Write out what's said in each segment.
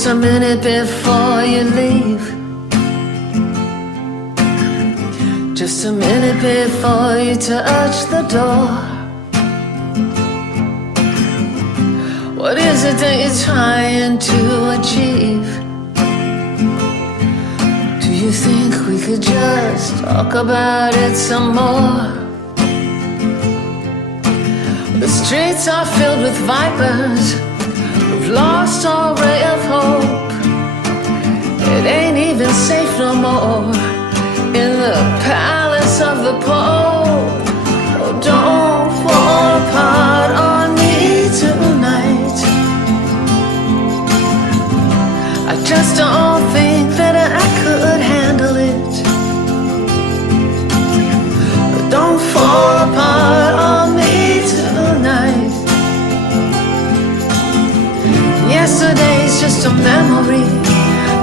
Just a minute before you leave, just a minute before you touch the door. What is it that you're trying to achieve? Do you think we could just talk about it some more? The streets are filled with vipers, we've lost all ray of hope. It ain't even safe no more in the palace of the Pope. Oh, don't fall apart on me tonight. I just don't think that I could handle it. Don't fall apart on me tonight. Yesterday's just a memory,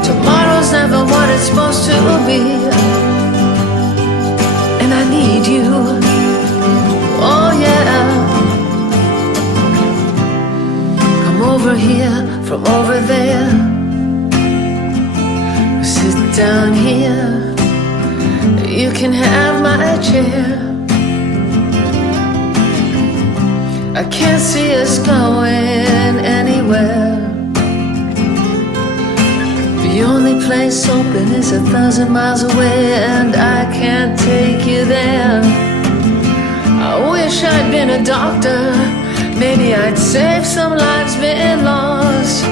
tomorrow's never what it's supposed to be. And I need you, oh yeah. Come over here from over there, sit down here, you can have my chair. I can't see us going anywhere. The only place open is 1,000 miles away, and I can't take you there. I wish I'd been a doctor, maybe I'd saved some lives been lost.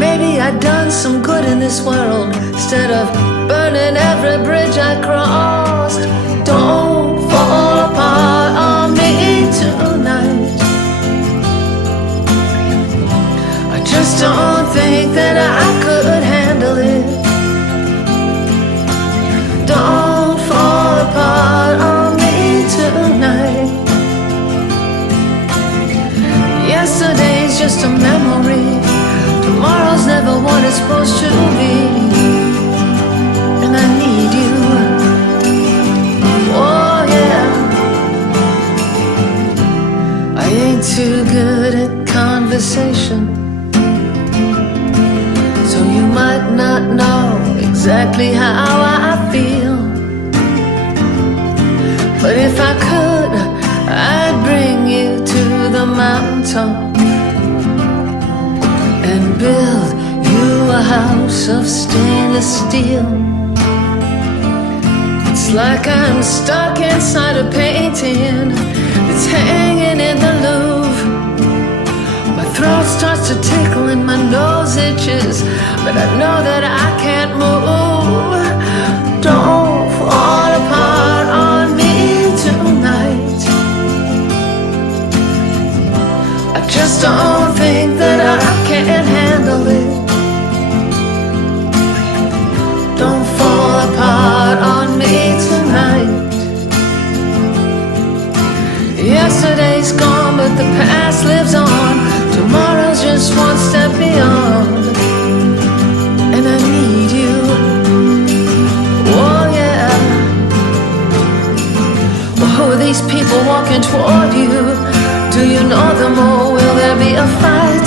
Maybe I'd done some good in this world instead of burning every bridge I crossed. Don't fall apart on me tonight. I just don't think that I could handle it. Don't fall apart on me tonight. Yesterday's just a memory, tomorrow's never what it's supposed to be. And I need you, oh yeah. I ain't too good at conversation, so you might not know exactly how I feel. But if I could, I'd bring you to the mountaintop and build you a house of stainless steel. It's like I'm stuck inside a painting that's hanging in the Louvre. My throat starts to tickle and my nose itches, but I know that I can't move. Don't fall apart on me tonight. I just don't think that I can handle it. Don't fall apart on me tonight. Yesterday's gone, but the past lives on. Tomorrow's just one step beyond. And I need you, oh yeah. Well, who are these people walking toward you? Do you know them, or will there be a fight?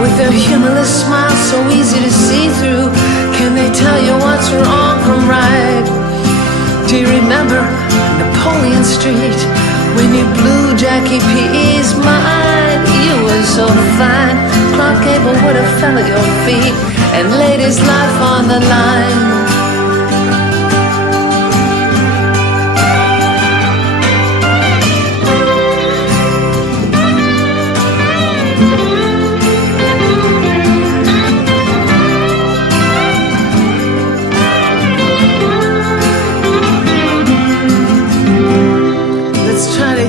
With their humorless smile so easy to see through, can they tell you what's wrong from right? Do you remember Napoleon Street, when you blew Jackie P's mind? You were so fine, Clark Gable would have fell at your feet and laid his life on the line.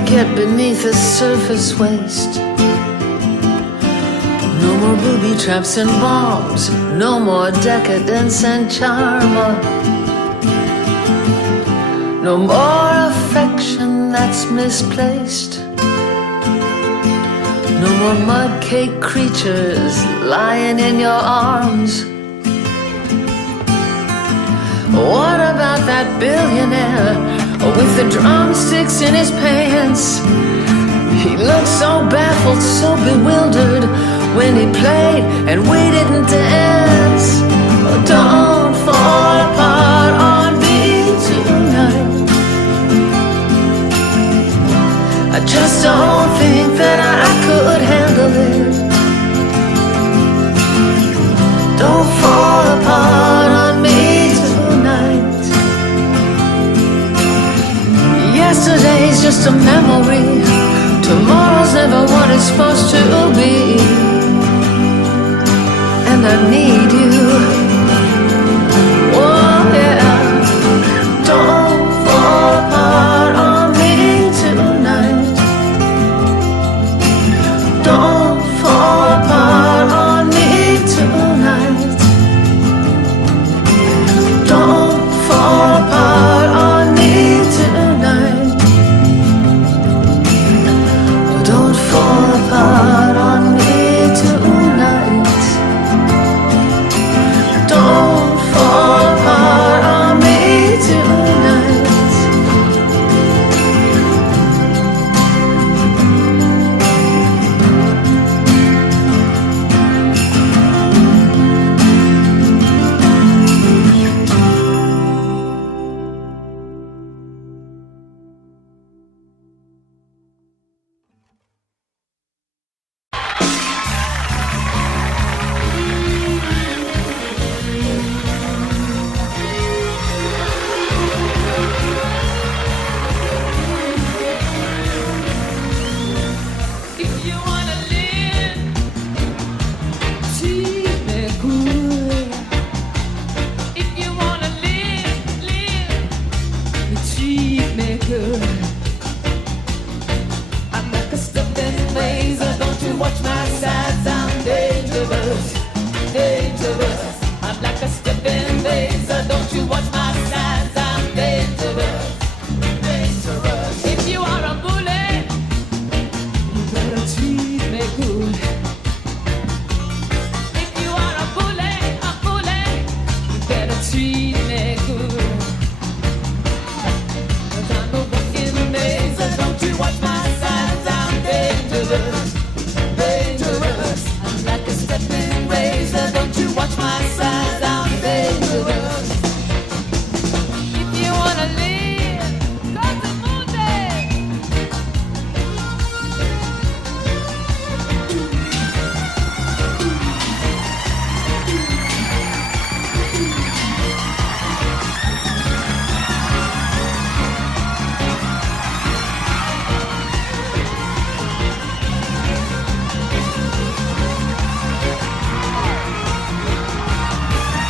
Get beneath the surface waste. No more booby traps and bombs, no more decadence and charm. No more affection that's misplaced. No more mud cake creatures lying in your arms. What about that billionaire with the drumsticks in his pants? He looks so baffled, so bewildered when he played and we didn't dance. Oh, don't fall apart on me tonight. I just don't think that I could handle it. Don't fall apart on me tonight. Yesterday's just a memory. Tomorrow's never what it's supposed to be. And I need you. Oh yeah. Don't fall apart on me tonight. Don't fall apart on me tonight. Don't fall apart on me tonight. Don't fall apart on me tonight. Don't fall apart on me tonight. If you wanna live, treat me good. If you wanna live, treat me good. I'm like a stepping razor, don't you watch my sides, I'm dangerous, dangerous. I'm like a stepping razor, don't you watch my sides, I'm dangerous, dangerous. If you are a bully, you better treat me good. If you are a bully, you better treat me good. 'Cause I'm a walking razor, don't you watch my signs, I'm dangerous, dangerous. I'm like a stepping razor, don't you watch my signs, I'm dangerous. If you wanna live, go to Monday.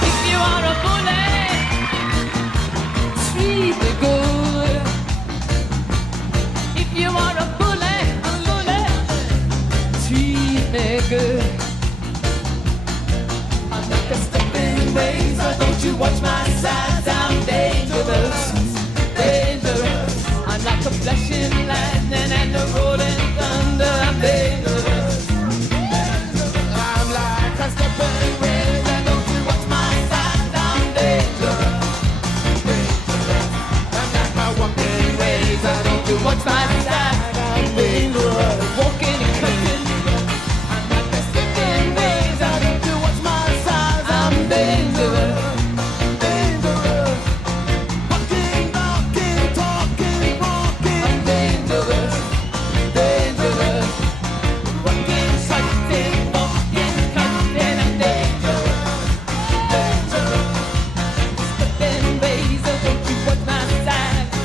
If you are a bully, treat me good. If you are a bully, treat me good. I'm like a stepping razor, don't you watch my sides, I'm dangerous, dangerous. I'm like a flashing lightning and a rolling thunder, I'm dangerous. I'm like a stepping razor, don't you watch my sides, I'm dangerous, dangerous. I'm like a walking razor, don't you watch my sides, I'm dangerous. Walking and cutting, I'm like a stepping razor, don't you watch my sides, I'm dangerous, dangerous. Walking, talking, talking, walking, I'm dangerous, dangerous. Walking, cutting, walking, cutting, I'm dangerous, dangerous. Stepping razor, don't you watch my sides.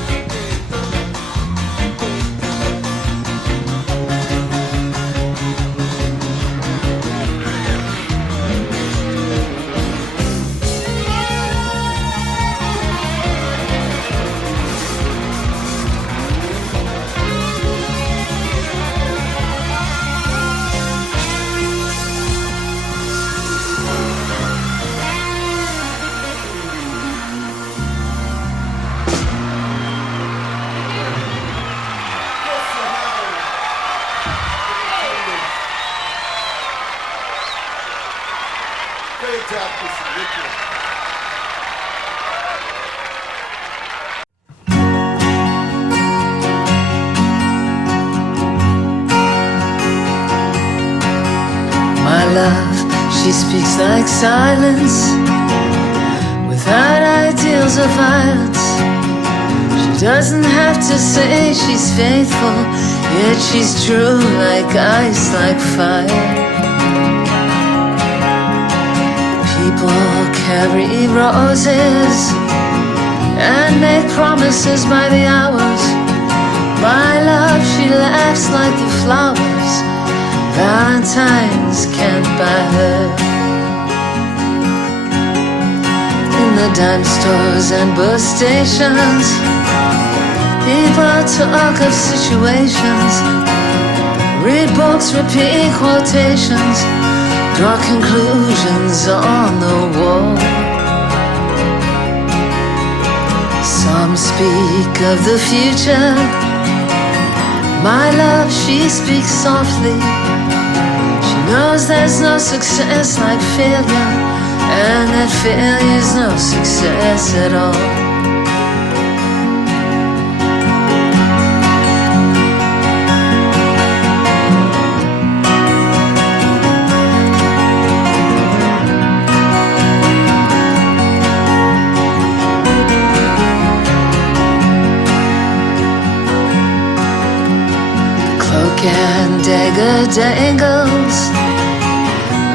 Great job, Chrissie. Good job. My speaks like silence, without ideals of violence. She doesn't have to say she's faithful, yet she's true like ice, like fire. People carry roses and make promises by the hours. My love, she laughs like the flowers Valentines can't buy her. In the dime stores and bus stations, people talk of situations, read books, repeat quotations, draw conclusions on the wall. Some speak of the future. My love, she speaks softly. She knows there's no success like failure, and that failure's no success at all. And dagger dangles,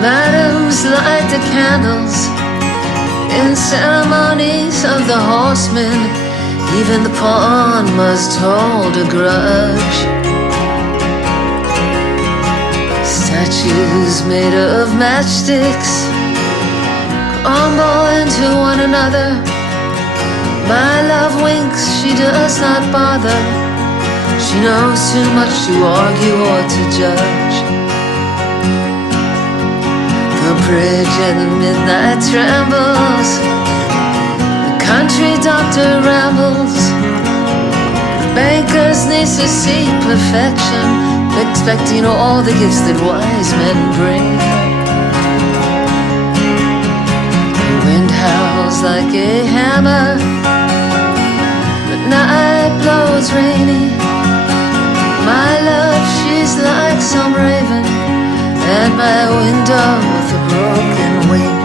madams light the candles in ceremonies of the horsemen. Even the pawn must hold a grudge. Statues made of matchsticks crumble into one another. My love winks, she does not bother. She knows too much to argue or to judge. The bridge at midnight trembles, the country doctor rambles, the banker's niece to see perfection, expecting all the gifts that wise men bring. The wind howls like a hammer, the night blows rainy. My love, she's like some raven at my window with a broken wing.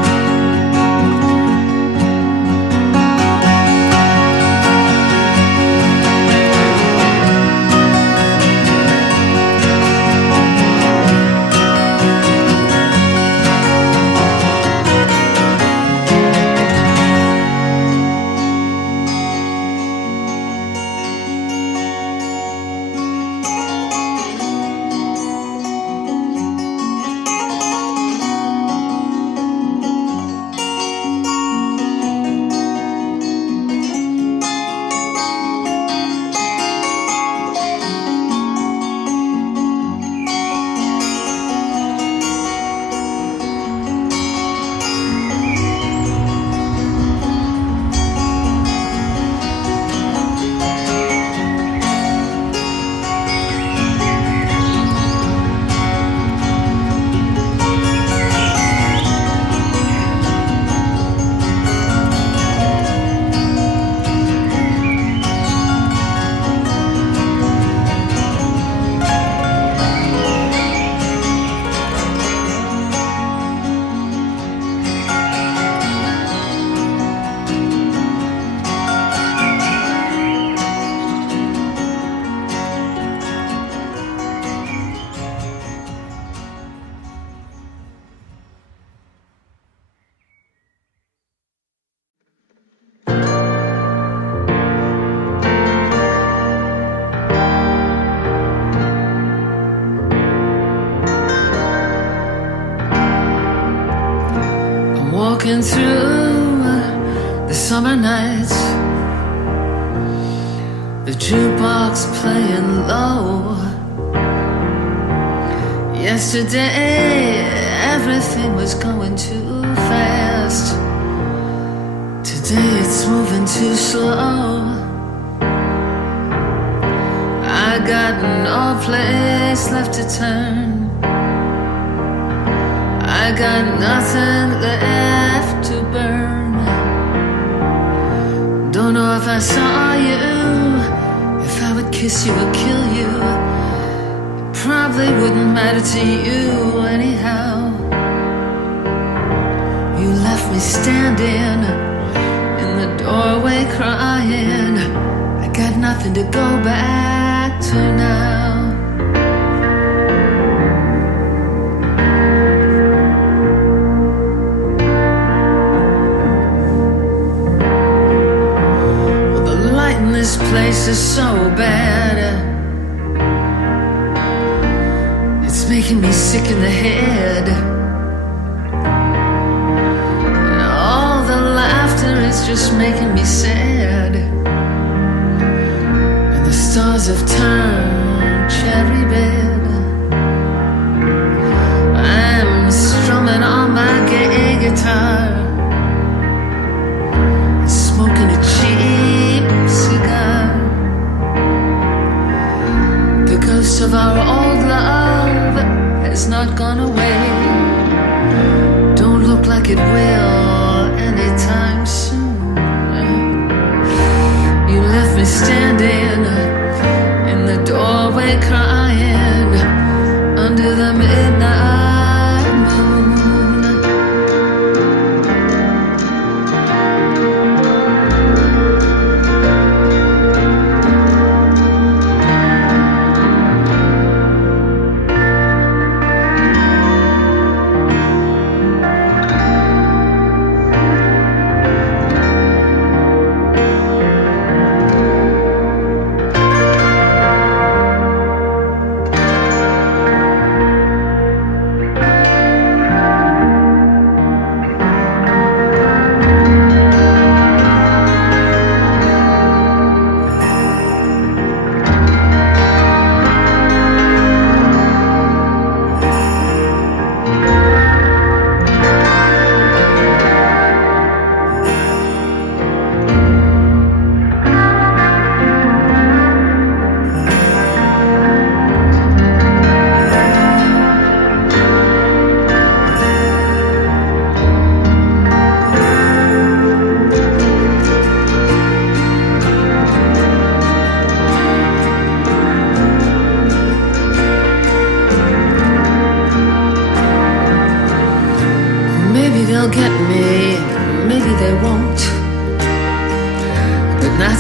Walking through the summer nights, the jukebox playing low. Yesterday everything was going too fast. Today it's moving too slow. I got no place left to turn. I got nothing left to burn. Don't know if I saw you, if I would kiss you or kill you. It probably wouldn't matter to you anyhow. me standing in the doorway crying. I got nothing to go back to now. Well, the light in this place is so bad. It's making me sick in the head. It's just making me sad. And the stars have turned cherry red. I'm strumming on my gay guitar, smoking a cheap cigar. The ghost of our old love has not gone away. Don't look like it will anytime soon. You left me standing in the doorway crying under the midnight moon.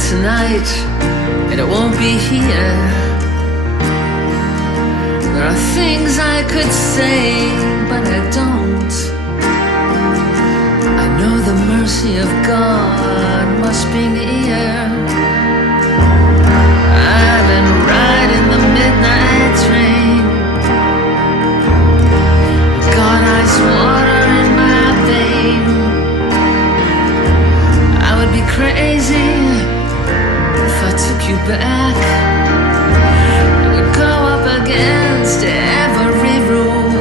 Tonight, and it won't be here. There are things I could say, but I don't. I know the mercy of God must be near. I've been riding the midnight train, got ice water in my vein. I would be crazy if I took you back. It would go up against every rule.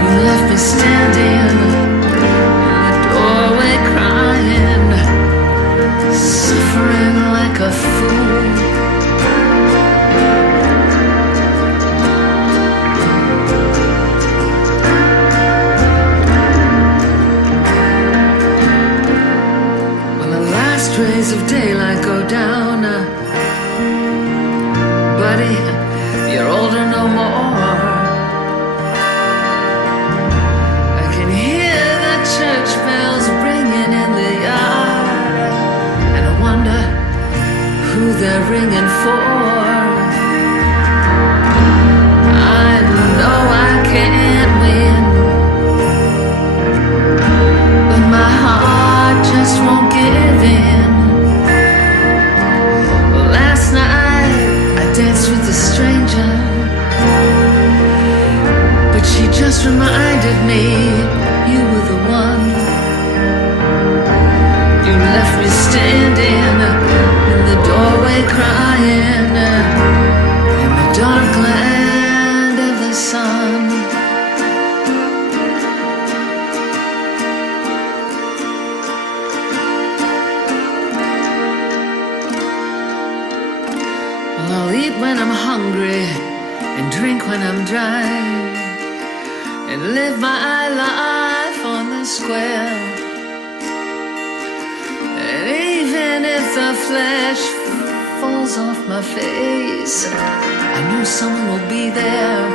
You left me standing in the doorway crying, suffering like a fool. Rays of daylight go down, buddy, you're older no more. I can hear the church bells ringing in the yard, and I wonder who they're ringing for. I know I can't win, but my heart just won't give in. Last night I danced with a stranger, but she just reminded me you were the one. You left me standing in the doorway crying in the dark land of the sun. I'll eat when I'm hungry and drink when I'm dry, and live my life on the square. And even if the flesh falls off my face, I know someone will be there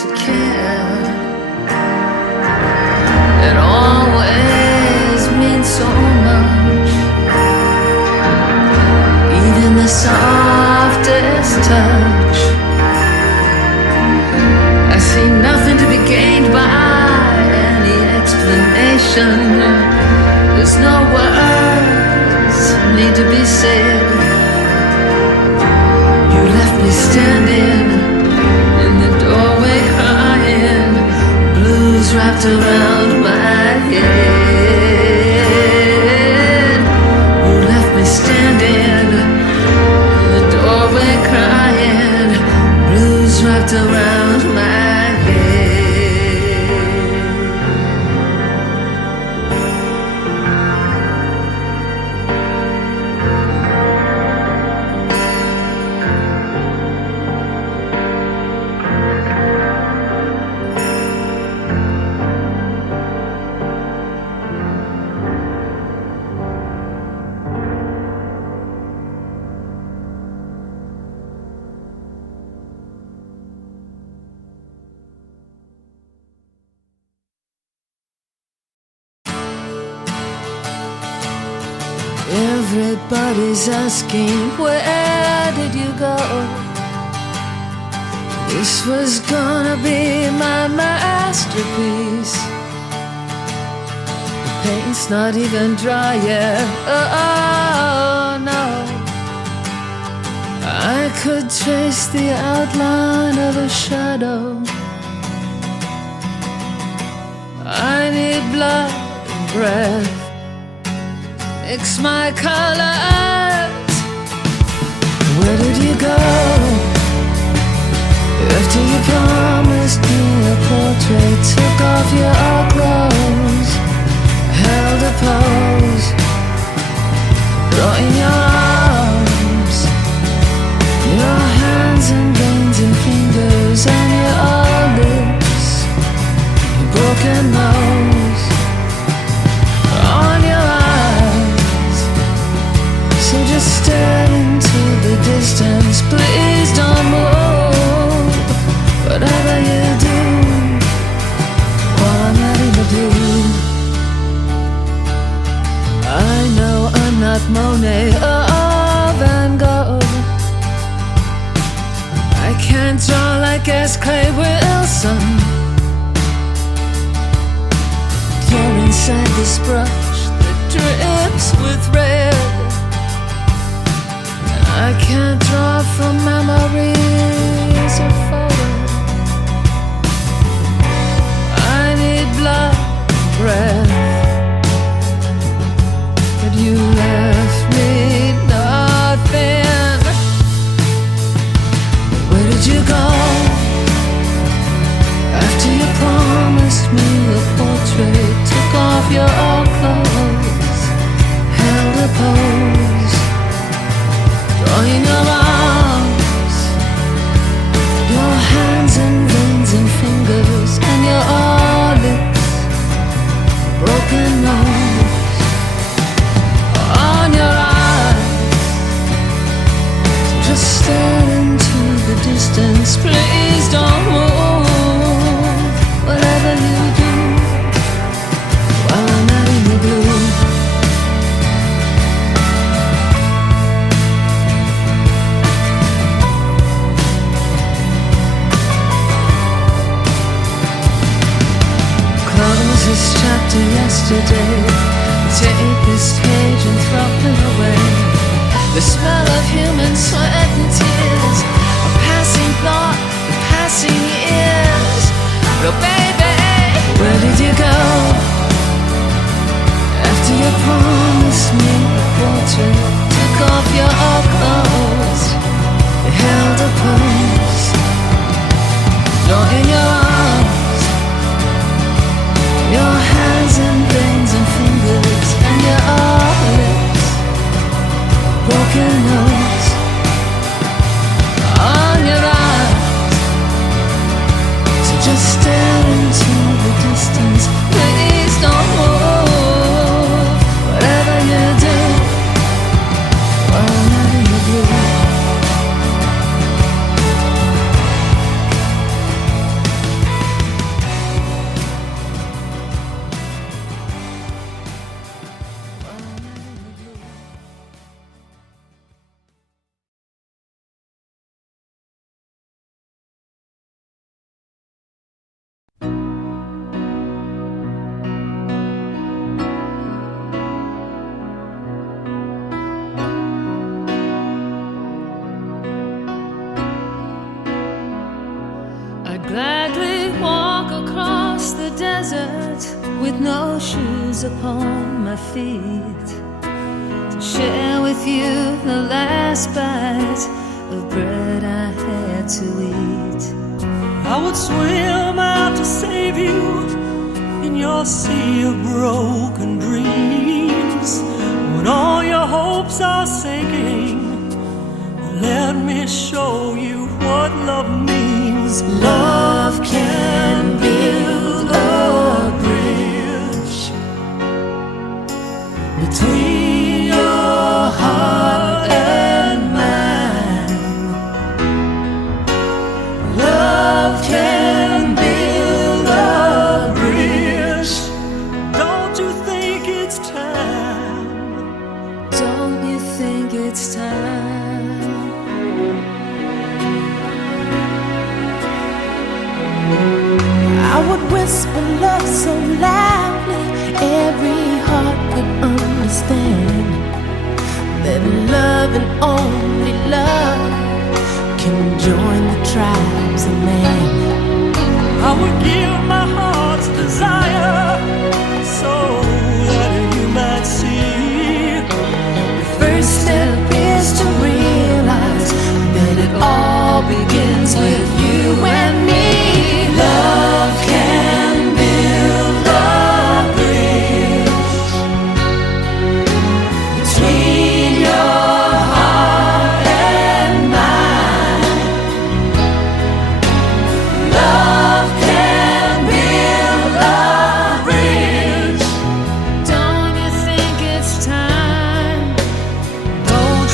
to care. that always means so much. Even the softest touch. I see nothing to be gained by any explanation. There's no words need to be said. You left me standing in the doorway crying, blues wrapped around my head. You left me standing in the doorway crying, blues wrapped around my head. Everybody's asking, where did you go? This was gonna be my masterpiece. The paint's not even dry yet. Oh no, I could trace the outline of a shadow. I need blood and breath, mix my colors. Where did you go? After you promised me a portrait, took off your clothes, held a pose, brought in your arms, your hands and veins and fingers, and your lips, your broken nose, on your eyes. So just stare into the distance, please don't move. Whatever you do, while I'm letting you do. I know I'm not Monet or Van Gogh. I can't draw like S. Clay Wilson. You're inside this brush that drips with red. I can't draw from memories or photos. I need blood and breath, but you left me nothing. Where did you go? After you promised me a portrait, took off your clothes, held a pose, drawing your arms, your hands and veins and fingers, and your lips, broken nose, on your eyes. So just stare into the distance, please don't move. Whatever you do, while I'm not in the blue. Close this chapter yesterday, take this page and throw it away. The smell of human sweat and tears, a passing thought, passing years. But baby, where did you go? After you promised me a portrait, took off your clothes, you held a pose, you're in your arms, your hands and veins and fingers, and your lips, broken nose, on your eyes. So just stare into the distance, please don't move. Whatever arms upon my feet, to share with you the last bite of bread I had to eat. I would swim out to save you in your sea of broken dreams. When all your hopes are sinking, let me show you what love means. Love can build a bridge between your heart and mine. Love can build a bridge. Don't you think it's time? Don't you think it's time? I would whisper love so loudly every heart could understand that love and only love can join the tribes of man. I would give my heart's desire so that you might see. The first step is to realize that it all begins with you and me. Love can build a bridge between your heart and mine. Love can build a bridge. Don't you think it's time? Don't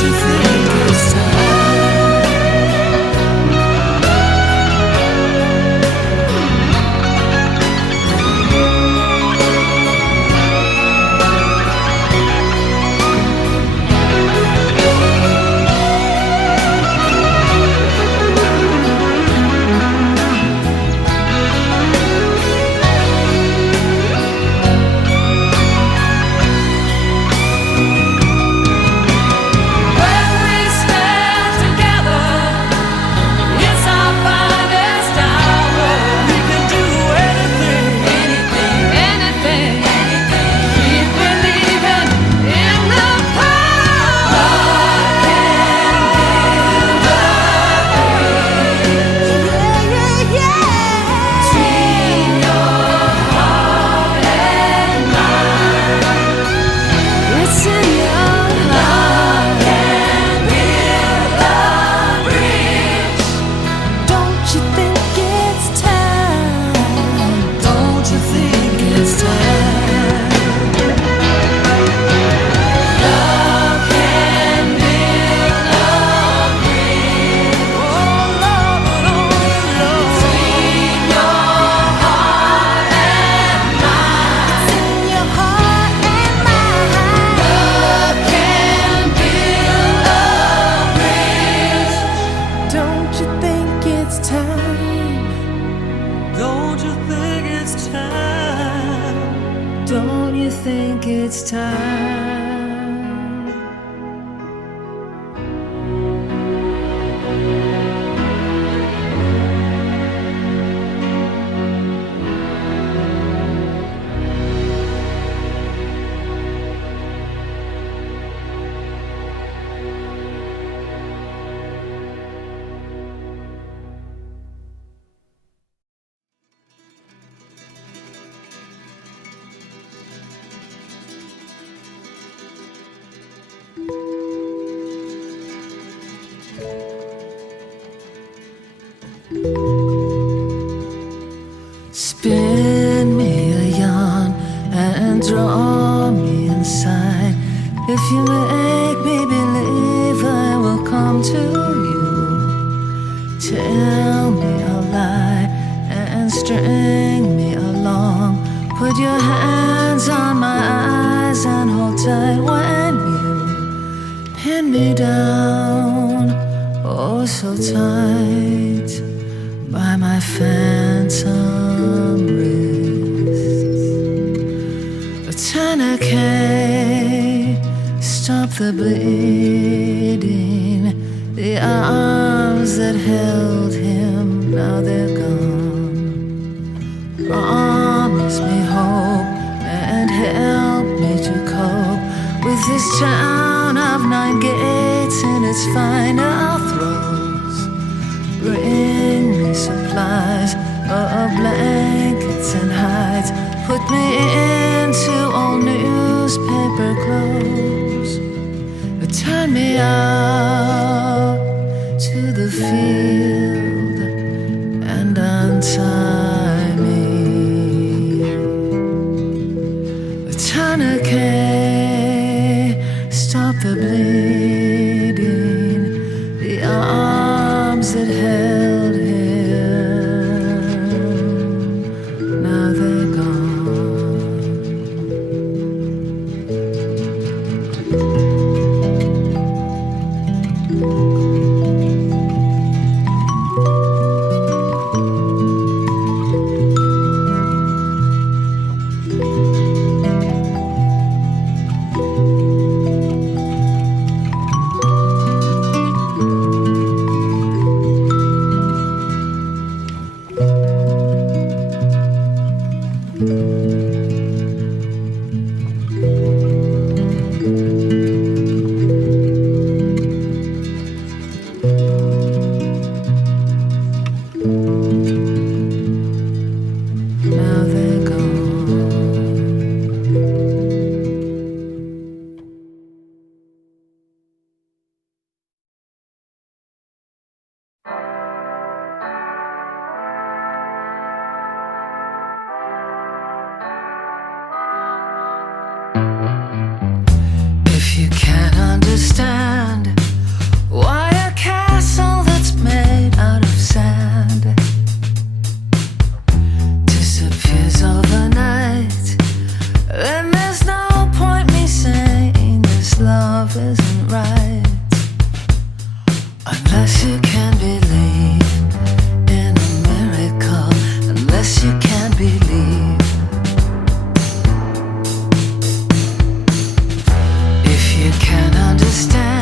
you think it's time? Don't you think it's time? Spin me a yarn and draw me inside. If you make me believe, I will come to you. Tell me a lie and string me along. Put your hands on my eyes and hold tight when you pin me down, oh so tight, by my phantom wrists. A tourniquet, stop the bleeding. The arms that held him, now they're gone. Promise me hope and help town of 9 gates in its final throes. Bring me supplies of blankets and hides. Put me into old newspaper clothes. Turn me out to the field and untie me. A tourniquet, stop the bleeding. The arms that held him, now they're gone. Now they're gone. If you can't understand why a castle that's made out of sand disappears overnight, then there's no point me saying this love isn't right. Unless you can believe in a miracle, unless you can believe. If you can't understand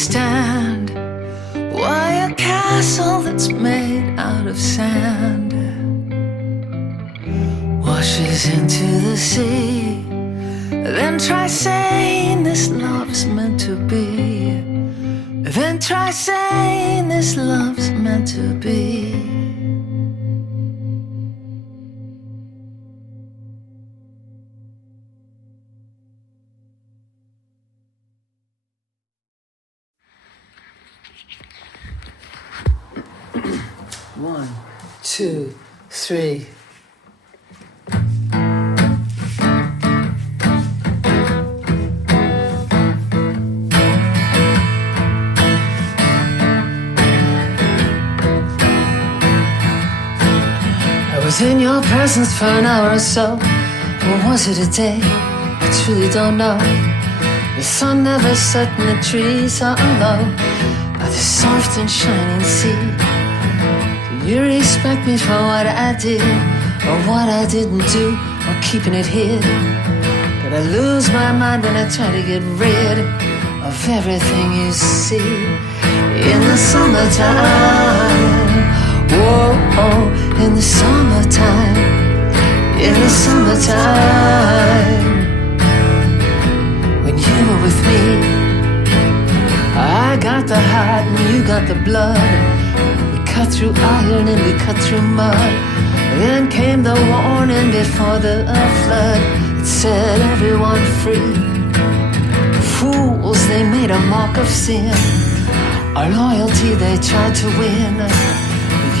understand why a castle that's made out of sand washes into the sea. Then try saying this love's meant to be. Then try saying this love's meant to be. One, two, three. I was in your presence for an hour or so, or was it a day? I truly don't know. The sun never set and the trees are low by the soft and shining sea. You respect me for what I did, or what I didn't do, or keeping it hid. But I lose my mind when I try to get rid of everything you see. In the summertime, whoa, oh, in the summertime, in the summertime, when you were with me, I got the heart and you got the blood. Cut through iron and we cut through mud. Then came the warning before the flood. It set everyone free. Fools, they made a mock of sin. Our loyalty they tried to win.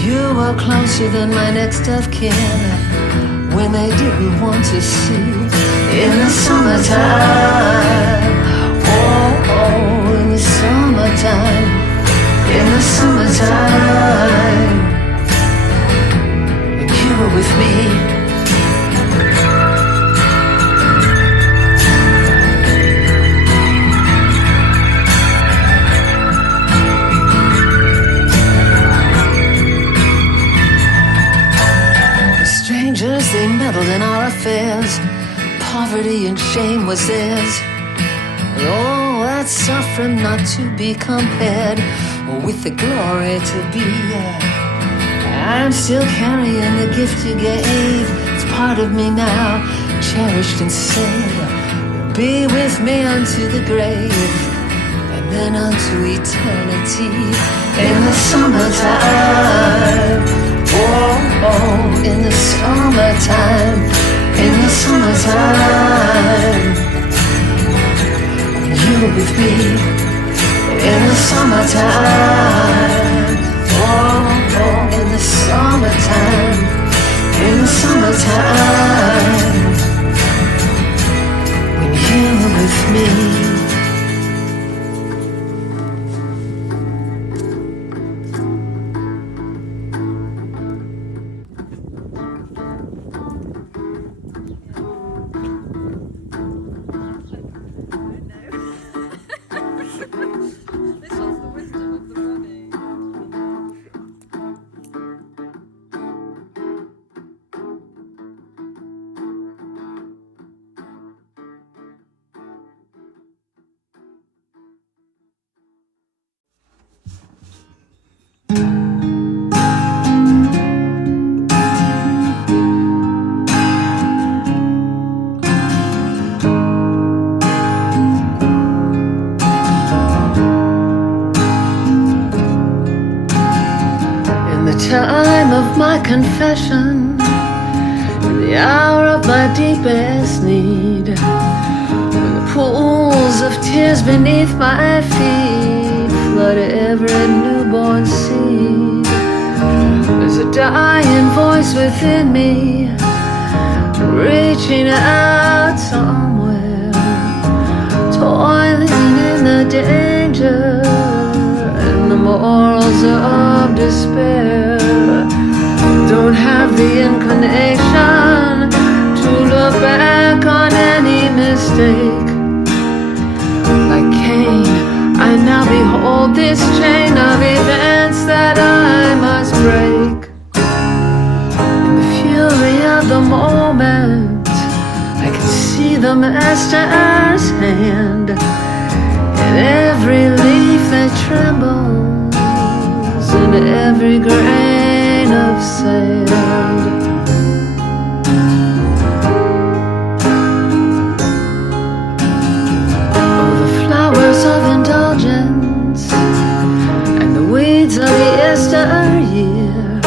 You were closer than my next of kin when they didn't want to see. In the summertime, oh, oh, in the summertime, in the summertime, when you were with me. The strangers, they meddled in our affairs. Poverty and shame was theirs. Oh, that suffering not to be compared with the glory to be. I'm still carrying the gift you gave. It's part of me now, cherished and saved. Be with me unto the grave, and then unto eternity. In the summertime, oh, oh, in the summertime, in the summertime, you were with me. In the summertime, oh, oh, in the summertime, in the summertime, when you were with me. Time of my confession, the hour of my deepest need, when the pools of tears beneath my feet flood every newborn seed. There's a dying voice within me, reaching out somewhere, toiling in the danger and the morals of despair. Don't have the inclination to look back on any mistake. Like Cain, I now behold this chain of events that I must break. In the fury of the moment, I can see the Master's hand in every leaf trembles in every grain of sand. Oh, the flowers of indulgence and the weeds of yesteryear,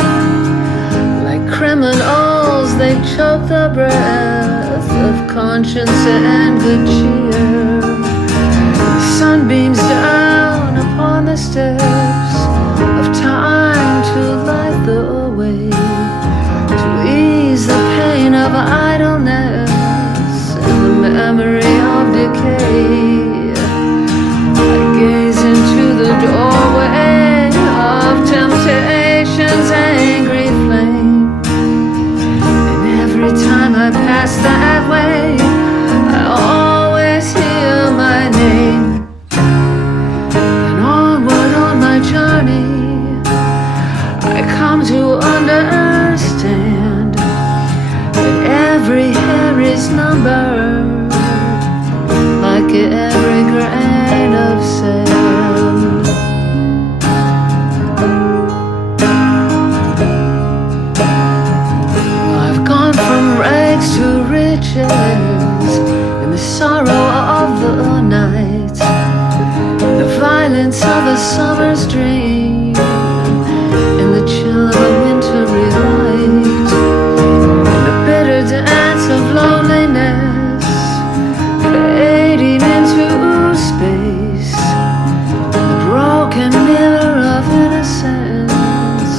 like criminals, they choke the breath of conscience and good cheer. Sunbeams down upon the steps of time to light the way, to ease the pain of idleness and the memory of decay. I gaze into the doorway of temptation's angry flame, and every time I pass that way, I always hear my name. Journey, I come to understand that every hair is numbered, like every grain of sand. I've gone from rags to riches in the sorrow of the night, the violence of a summer's dream, in the chill of a wintry light, in the bitter dance of loneliness, fading into space, the broken mirror of innocence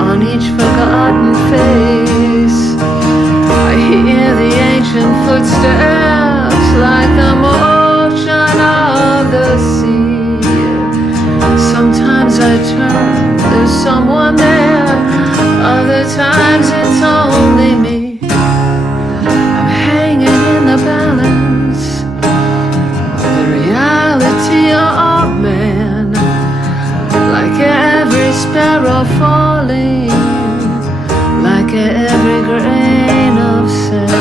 on each forgotten face. I hear the ancient footsteps like the motion of the sea. Sometimes I turn, there's someone there. Other times it's only me. I'm hanging in the balance of the reality of man, like every sparrow falling, like every grain of sand.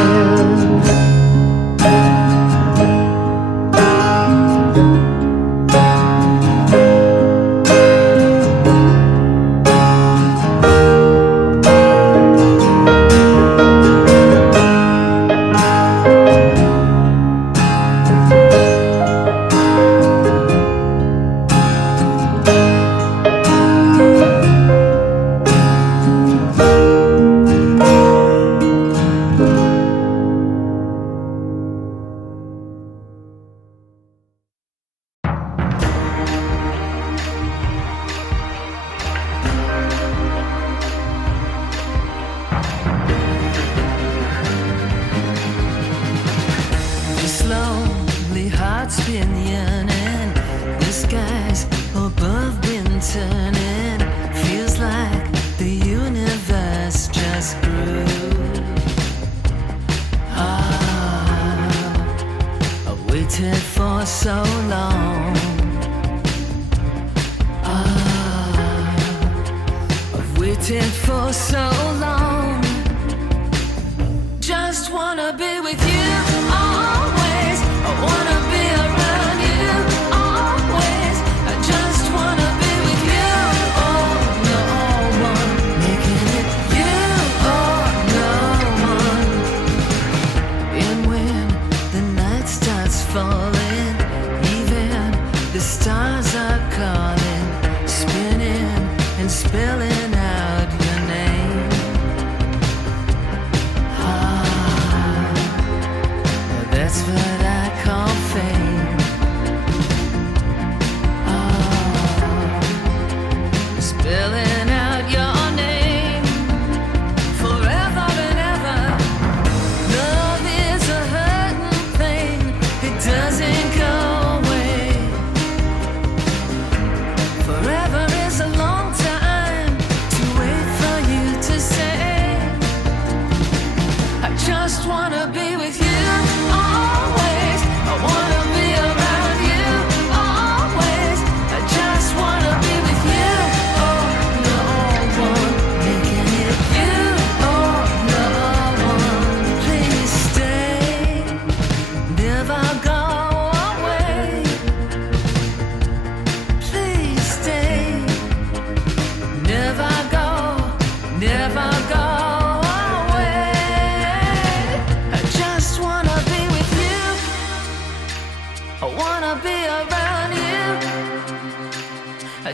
Please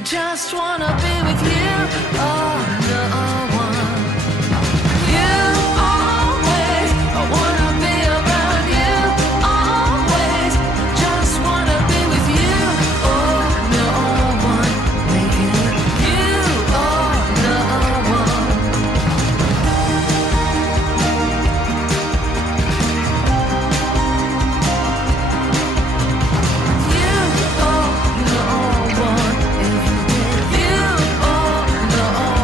just wanna be with you. Oh, no one. You always, I wanna be around you. Always, just wanna be with you. Oh, no one making you. Oh, no one. You, oh, no one. If you did, you, oh, no one.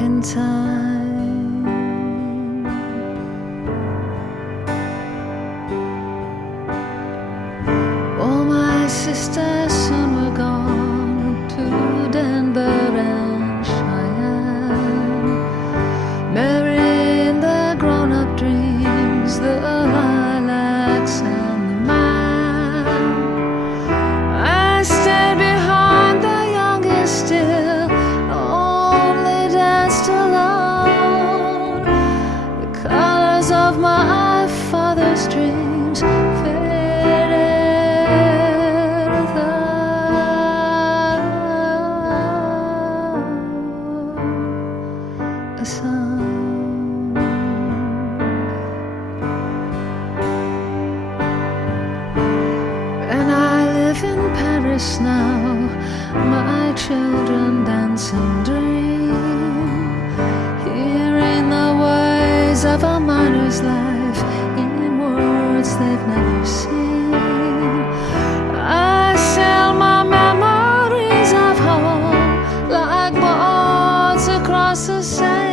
in time. All my sisters soon were gone to Denver and Cheyenne, marrying the grown-up dreams, the lilacs and the man. I stayed behind, the youngest still, only danced alone. The colors of my father's dreams faded without a sound. And I live in Paris now, my children dance and dream, hearing the ways of a miner's life in words they've never seen. I sail my memories of home like boats across the sand.